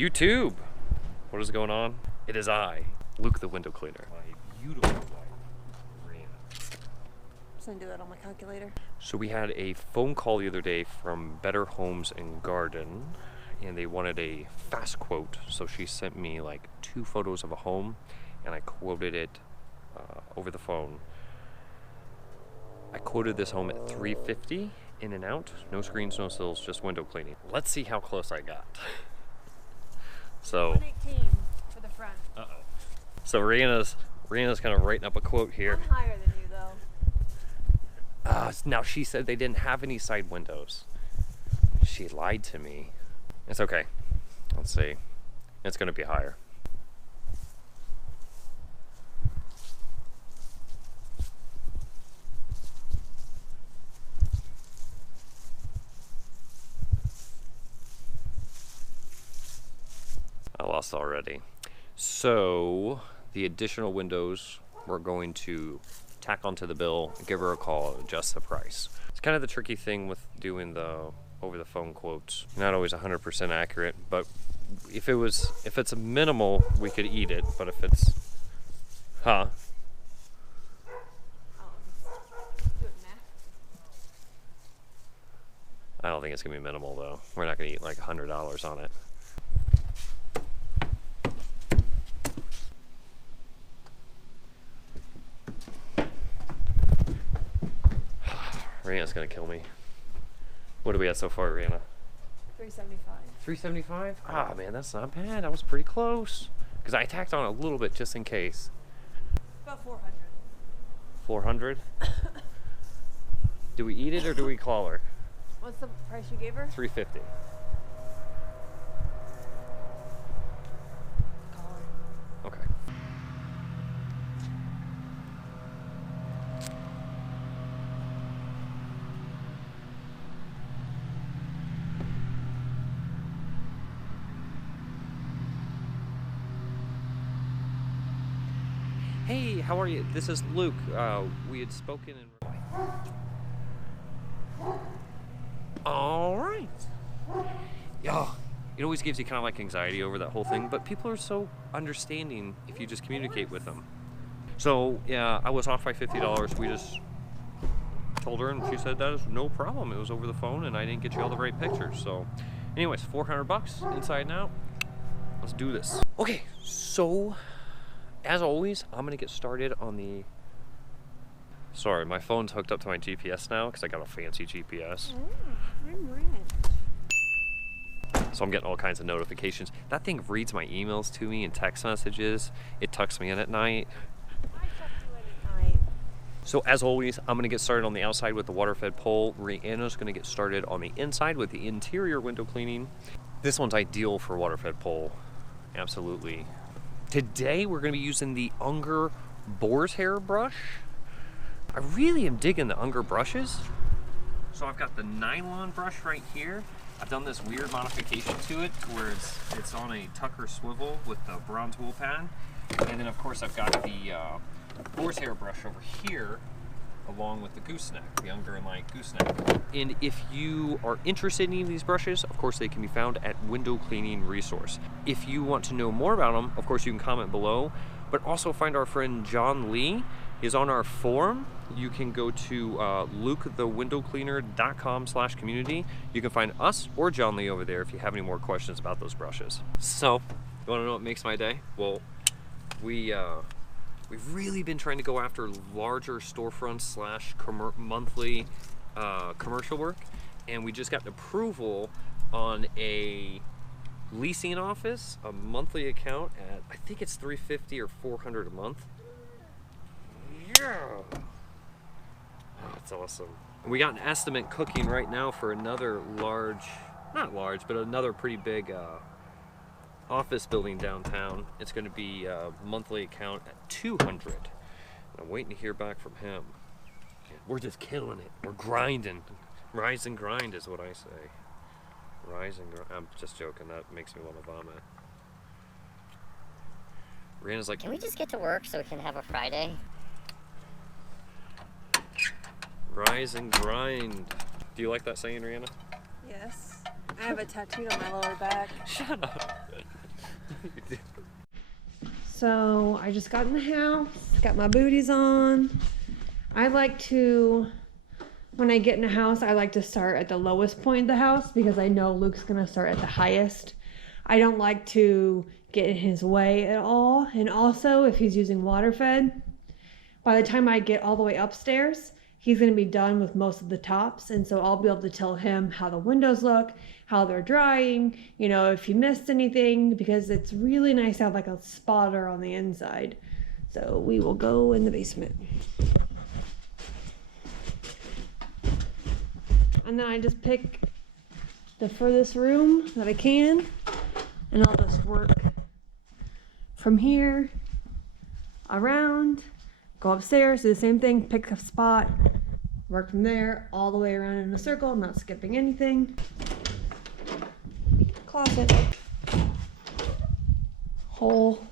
YouTube! What is going on? It is I, Luke the window cleaner. My beautiful wife, Reanna. Just gonna do that on my calculator. So we had a phone call the other day from Better Homes and Garden, and they wanted a fast quote. So she sent me like 2 photos of a home, and I quoted it over the phone. I quoted this home at $350 in and out, no screens, no sills, just window cleaning. Let's see how close I got. So 118 for the front. So Reanna's kind of writing up a quote here. I'm higher than you though. Now she said they didn't have any side windows. She lied to me. It's okay. Let's see. It's gonna be higher. I lost already. So the additional windows we're going to tack onto the bill, give her a call, adjust the price. It's kind of the tricky thing with doing the over the phone quotes. Not always 100% accurate, but if it's a minimal, we could eat it. But if it's, Do it math. I don't think it's gonna be minimal though. We're not gonna eat like $100 on it. Rihanna's gonna kill me. What do we have so far, Rihanna? 375. 375? Ah, man, that's not bad. That was pretty close. Because I tacked on a little bit just in case. About 400. 400? Do we eat it or do we call her? What's the price you gave her? 350. Call her. Okay. Hey, how are you? This is Luke. We had spoken in... All right. Yeah, it always gives you kind of like anxiety over that whole thing, but people are so understanding if you just communicate with them. So, yeah, I was off by $50. We just told her, and she said that is no problem. It was over the phone, and I didn't get you all the right pictures. So, anyways, $400 inside and out. Let's do this. Okay, so... as always, I'm gonna get started on the... Sorry, my phone's hooked up to my GPS now because I got a fancy GPS. I'm rich. So I'm getting all kinds of notifications. That thing reads my emails to me and text messages. It tucks me in at night. I tucked you in at night. So as always, I'm gonna get started on the outside with the water-fed pole. Rihanna's gonna get started on the inside with the interior window cleaning. This one's ideal for water-fed pole. Absolutely. Today we're going to be using the Unger boar's hair brush. I really am digging the Unger brushes. So I've got the nylon brush right here. I've done this weird modification to it where it's on a Tucker swivel with the bronze wool pad. And then of course I've got the boar's hair brush over here along with the gooseneck, the Unger and Light gooseneck. And if you are interested in any of these brushes, of course they can be found at Window Cleaning Resource. If you want to know more about them, of course you can comment below, but also find our friend John Lee. He's on our forum. You can go to lukethewindowcleaner.com/community. You can find us or John Lee over there if you have any more questions about those brushes. So, you wanna know what makes my day? Well, we've really been trying to go after larger storefronts / monthly commercial work, and we just got approval on a leasing office, a monthly account at, I think it's $350 or $400 a month. Yeah, oh, that's awesome. We got an estimate cooking right now for another not large, but another pretty big office building downtown. It's going to be a monthly account at $200. I'm waiting to hear back from him. We're just killing it. We're grinding. Rise and grind is what I say. Rise and grind. I'm just joking. That makes me want to vomit. Rihanna's like, can we just get to work so we can have a Friday? Rise and grind. Do you like that saying, Reanna? Yes. I have a tattoo on my lower back. Shut up. So I just got in the house, got my booties on. I like to, when I get in a house, I like to start at the lowest point of the house because I know Luke's gonna start at the highest. I don't like to get in his way at all. And also, if he's using water fed, by the time I get all the way upstairs, he's gonna be done with most of the tops. And so I'll be able to tell him how the windows look, how they're drying, you know, if he missed anything, because it's really nice to have like a spotter on the inside. So we will go in the basement. And then I just pick the furthest room that I can, and I'll just work from here around, go upstairs, do the same thing, pick a spot, work from there all the way around in a circle, not skipping anything. Closet. Hole.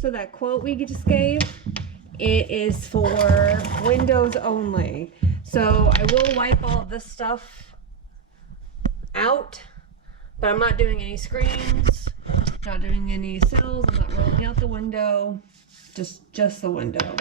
So that quote we just gave, it is for windows only. So I will wipe all of this stuff out, but I'm not doing any screens, not doing any sills, I'm not rolling out the window, just the window.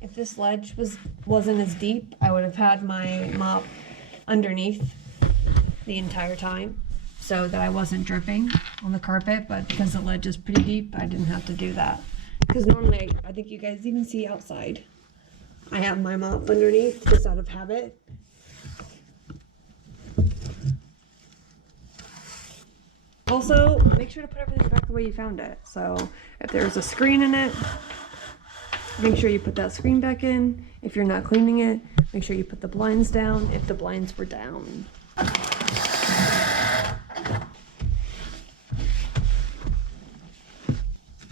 If this ledge wasn't as deep, I would have had my mop underneath the entire time so that I wasn't dripping on the carpet, but because the ledge is pretty deep, I didn't have to do that. Because normally, I think you guys even see outside, I have my mop underneath just out of habit. Also, make sure to put everything back the way you found it. So if there's a screen in it, make sure you put that screen back in. If you're not cleaning it, make sure you put the blinds down if the blinds were down.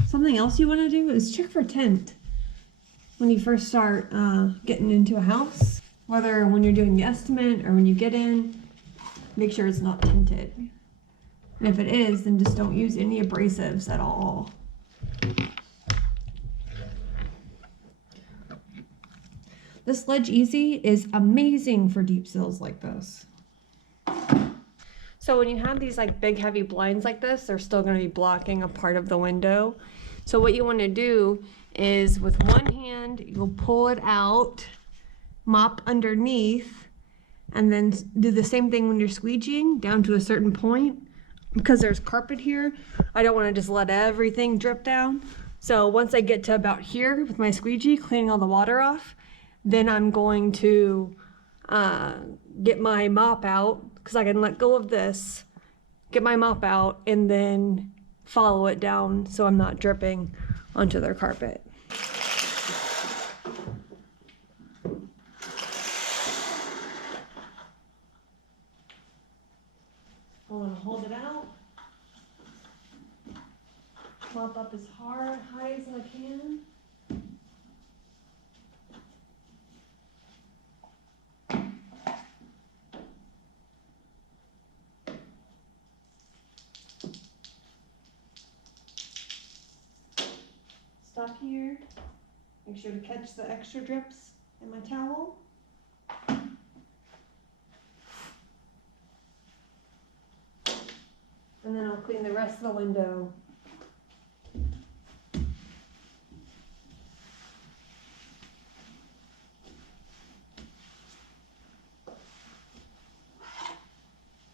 Something else you want to do is check for tint when you first start getting into a house. Whether when you're doing the estimate or when you get in, make sure it's not tinted. And if it is, then just don't use any abrasives at all. This Ledge Easy is amazing for deep sills like this. So when you have these like big heavy blinds like this, they're still going to be blocking a part of the window. So what you want to do is with one hand, you'll pull it out, mop underneath, and then do the same thing when you're squeegeeing down to a certain point. Because there's carpet here, I don't want to just let everything drip down. So once I get to about here with my squeegee, cleaning all the water off, then I'm going to get my mop out, because I can let go of this, get my mop out, and then follow it down so I'm not dripping onto their carpet. I'm going to hold it out, mop up as high as I can. Stop here, make sure to catch the extra drips in my towel. And then I'll clean the rest of the window.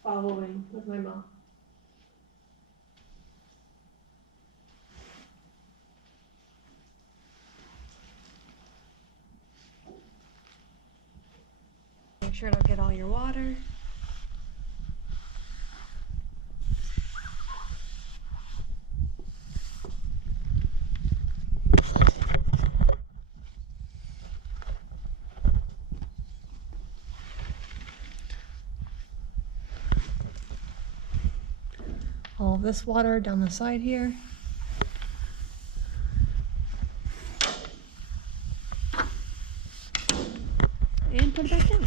Following with my mop. make sure it'll get all your water. All this water down the side here. And put it back down.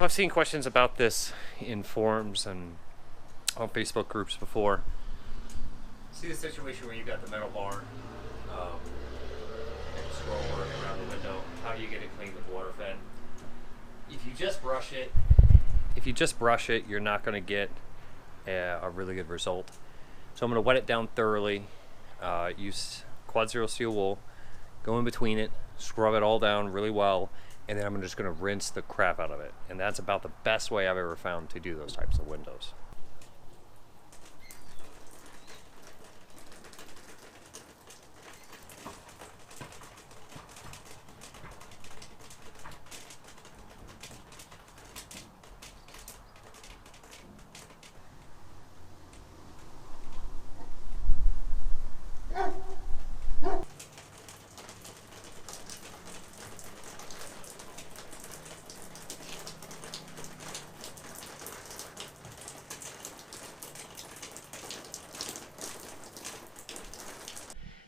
I've seen questions about this in forums and on Facebook groups before. See the situation where you got the metal bar and scroll work around the window. How do you get it clean with water fed? If you just brush it, you're not going to get a really good result. So I'm going to wet it down thoroughly. Use quad zero steel wool. Go in between it, scrub it all down really well, and then I'm just going to rinse the crap out of it. And that's about the best way I've ever found to do those types of windows.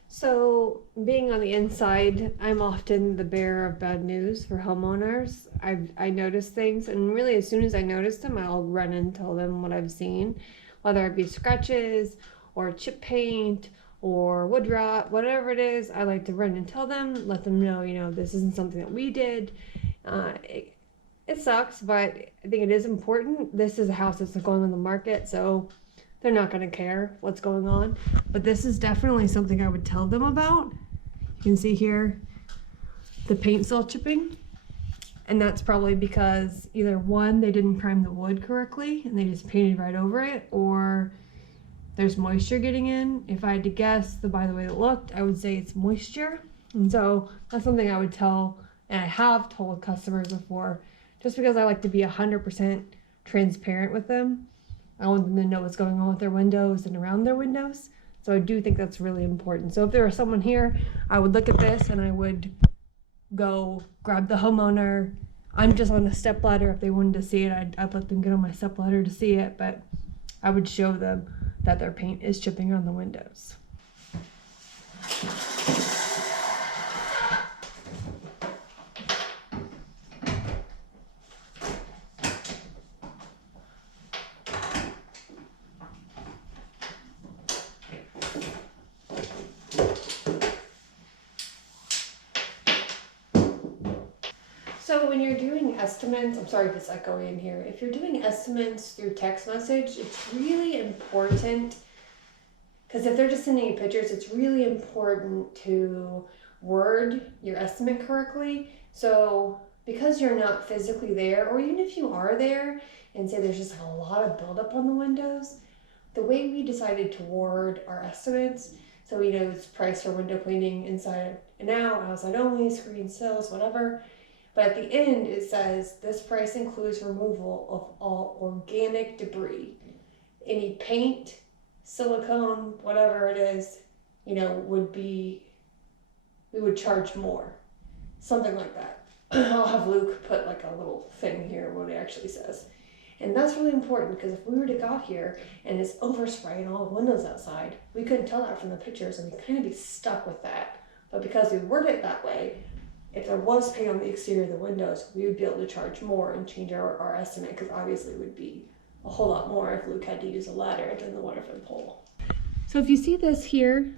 So, being on the inside, I'm often the bearer of bad news for homeowners. I notice things, and really as soon as I notice them, I'll run and tell them what I've seen, whether it be scratches or chip paint or wood rot, whatever it is. I like to run and tell them, let them know, this isn't something that we did. It sucks, but I think it is important. This is a house that's going on the market, so they're not going to care what's going on. But this is definitely something I would tell them about. You can see here the paint still chipping. And that's probably because either one, they didn't prime the wood correctly and they just painted right over it, or there's moisture getting in. If I had to guess, by the way it looked, I would say it's moisture. And so that's something I would tell, and I have told customers before, just because I like to be 100% transparent with them. I want them to know what's going on with their windows and around their windows. So I do think that's really important. So if there was someone here, I would look at this and I would go grab the homeowner. I'm just on a stepladder. If they wanted to see it, I'd let them get on my stepladder to see it, but I would show them that their paint is chipping on the windows. So when you're doing estimates, I'm sorry if it's echoing in here. If you're doing estimates through text message, it's really important, because if they're just sending you pictures, it's really important to word your estimate correctly. So because you're not physically there, or even if you are there and say there's just a lot of buildup on the windows, the way we decided to word our estimates, so we know it's price for window cleaning inside and out, outside only, screen, sills, whatever. But at the end, it says this price includes removal of all organic debris. Any paint, silicone, whatever it is, we would charge more. Something like that. I'll have Luke put like a little thing here what it actually says. And that's really important because if we were to go here and it's overspray and all the windows outside, we couldn't tell that from the pictures and we'd kind of be stuck with that. But because we worded it that way, if there was paint on the exterior of the windows, we would be able to charge more and change our estimate, because obviously it would be a whole lot more if Luke had to use a ladder than the waterfed pole. So if you see this here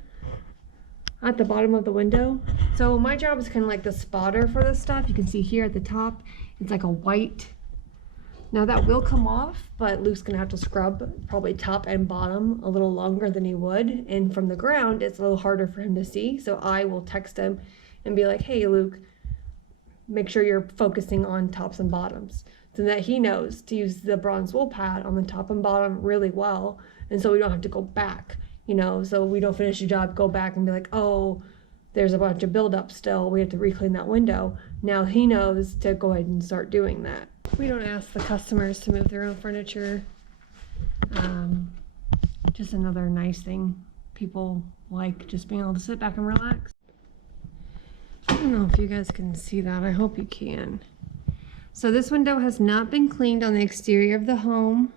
at the bottom of the window, so my job is kind of like the spotter for this stuff. You can see here at the top, it's like a white. Now that will come off, but Luke's gonna have to scrub probably top and bottom a little longer than he would. And from the ground, it's a little harder for him to see. So I will text him and be like, hey Luke, make sure you're focusing on tops and bottoms, so that he knows to use the bronze wool pad on the top and bottom really well. And so we don't have to go back, so we don't finish the job, go back and be like, oh, there's a bunch of buildup still, we have to re-clean that window. Now he knows to go ahead and start doing that. We don't ask the customers to move their own furniture. Just another nice thing. People like just being able to sit back and relax. I don't know if you guys can see that. I hope you can. So this window has not been cleaned on the exterior of the home.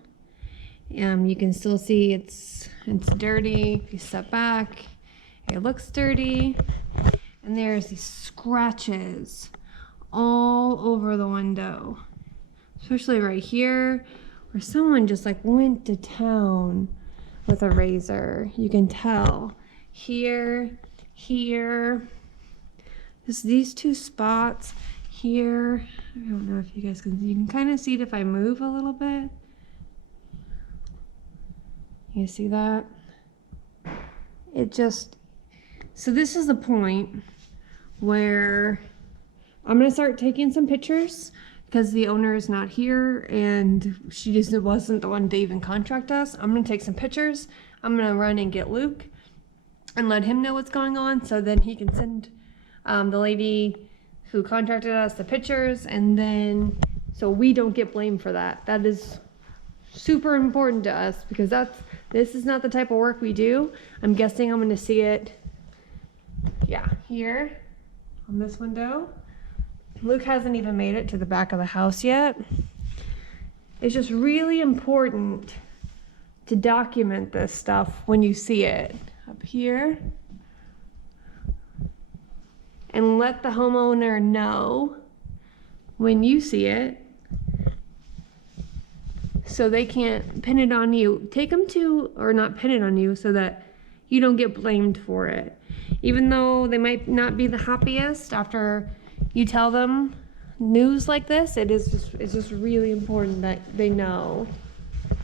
You can still see it's dirty. If you step back, it looks dirty. And there's these scratches all over the window. Especially right here, where someone just like went to town with a razor. You can tell. Here, just these two spots here. I don't know if you guys can see. You can kind of see it if I move a little bit. You see that? So this is the point where I'm gonna start taking some pictures, because the owner is not here and she just wasn't the one to even contract us. I'm gonna take some pictures. I'm gonna run and get Luke and let him know what's going on, so then he can send the lady who contracted us the pictures, and then so we don't get blamed for that. That is super important to us, because this is not the type of work we do. I'm guessing I'm gonna see it, yeah, here on this window. Luke hasn't even made it to the back of the house yet. It's just really important to document this stuff when you see it up here, and let the homeowner know when you see it, so they can't pin it on you. Take them to, or not pin it on you, so that you don't get blamed for it. Even though they might not be the happiest after you tell them news like this, it's just really important that they know.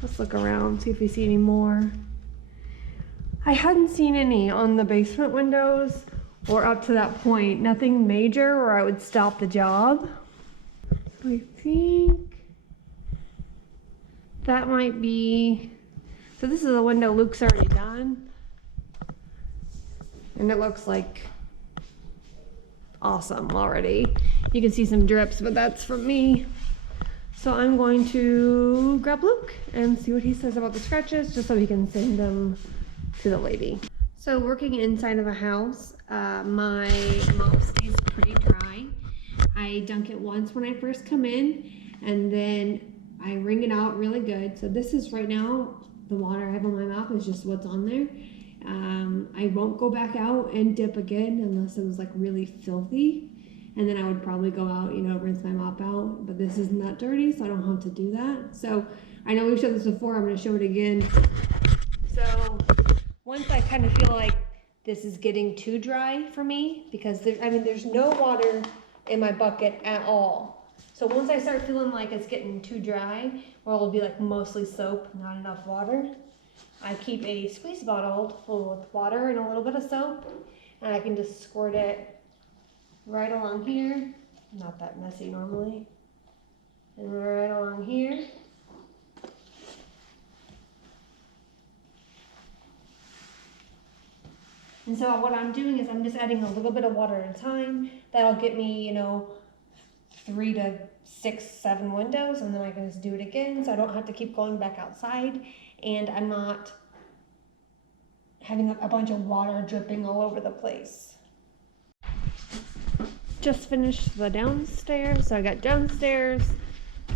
Let's look around, see if we see any more. I hadn't seen any on the basement windows or up to that point. Nothing major or I would stop the job. I think that might be, so this is a window Luke's already done. And it looks like awesome already. You can see some drips, but that's from me. So I'm going to grab Luke and see what he says about the scratches, just so he can send them to the lady. So working inside of a house, my mop stays pretty dry. I dunk it once when I first come in, and then I wring it out really good. So this is right now, the water I have on my mop is just what's on there. I won't go back out and dip again unless it was like really filthy, and then I would probably go out, rinse my mop out, but this isn't that dirty, so I don't have to do that. So I know we've showed this before, I'm going to show it again. So once I kind of feel like this is getting too dry for me, because there's no water in my bucket at all. So once I start feeling like it's getting too dry, or it'll be like mostly soap, not enough water, I keep a squeeze bottle full with water and a little bit of soap, and I can just squirt it right along here. Not that messy normally. And right along here. And so what I'm doing is I'm just adding a little bit of water at a time. That'll get me, you know, 3 to 6, 7 windows, and then I can just do it again, so I don't have to keep going back outside, and I'm not having a bunch of water dripping all over the place. Just finished the downstairs, so I got downstairs,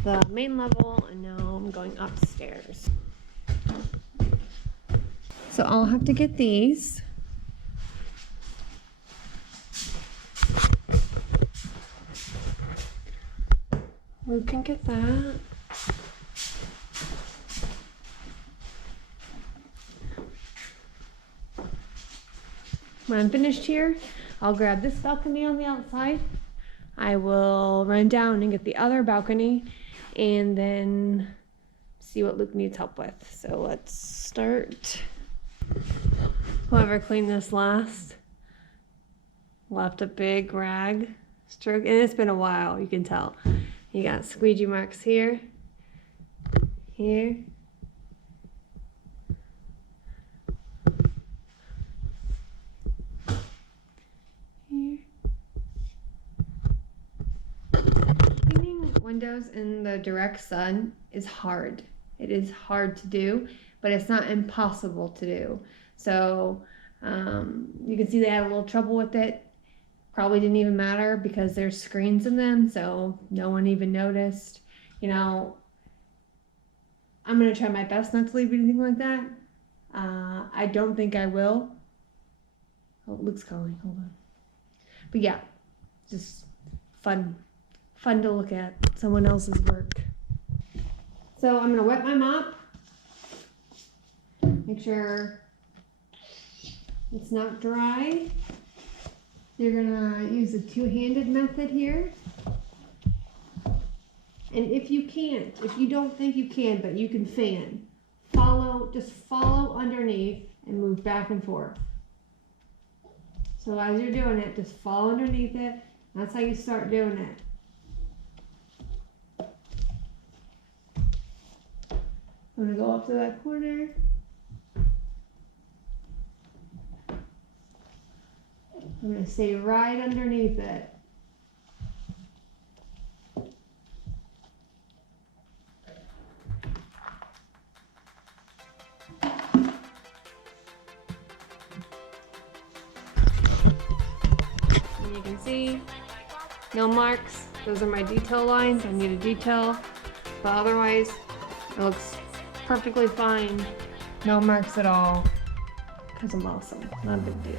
the main level, and now I'm going upstairs. So I'll have to get these. We can get that. When I'm finished here, I'll grab this balcony on the outside. I will run down and get the other balcony and then see what Luke needs help with. So let's start. Whoever cleaned this last left a big rag stroke, and it's been a while, you can tell. You got squeegee marks here, here, here. Cleaning windows in the direct sun is hard. It is hard to do, but it's not impossible to do. So you can see they had a little trouble with it. Probably didn't even matter because there's screens in them, so no one even noticed. You know, I'm gonna try my best not to leave anything like that. I don't think I will. Oh, Luke's calling, hold on. But yeah, just fun to look at someone else's work. So I'm gonna wet my mop. Make sure it's not dry. You're gonna use a two-handed method here. And if you can't, if you don't think you can, but you can fan, just follow underneath and move back and forth. So as you're doing it, just follow underneath it. That's how you start doing it. I'm gonna go up to that corner. I'm going to stay right underneath it. And you can see, no marks. Those are my detail lines. I need a detail, but otherwise it looks perfectly fine. No marks at all, because I'm awesome. Not a big deal.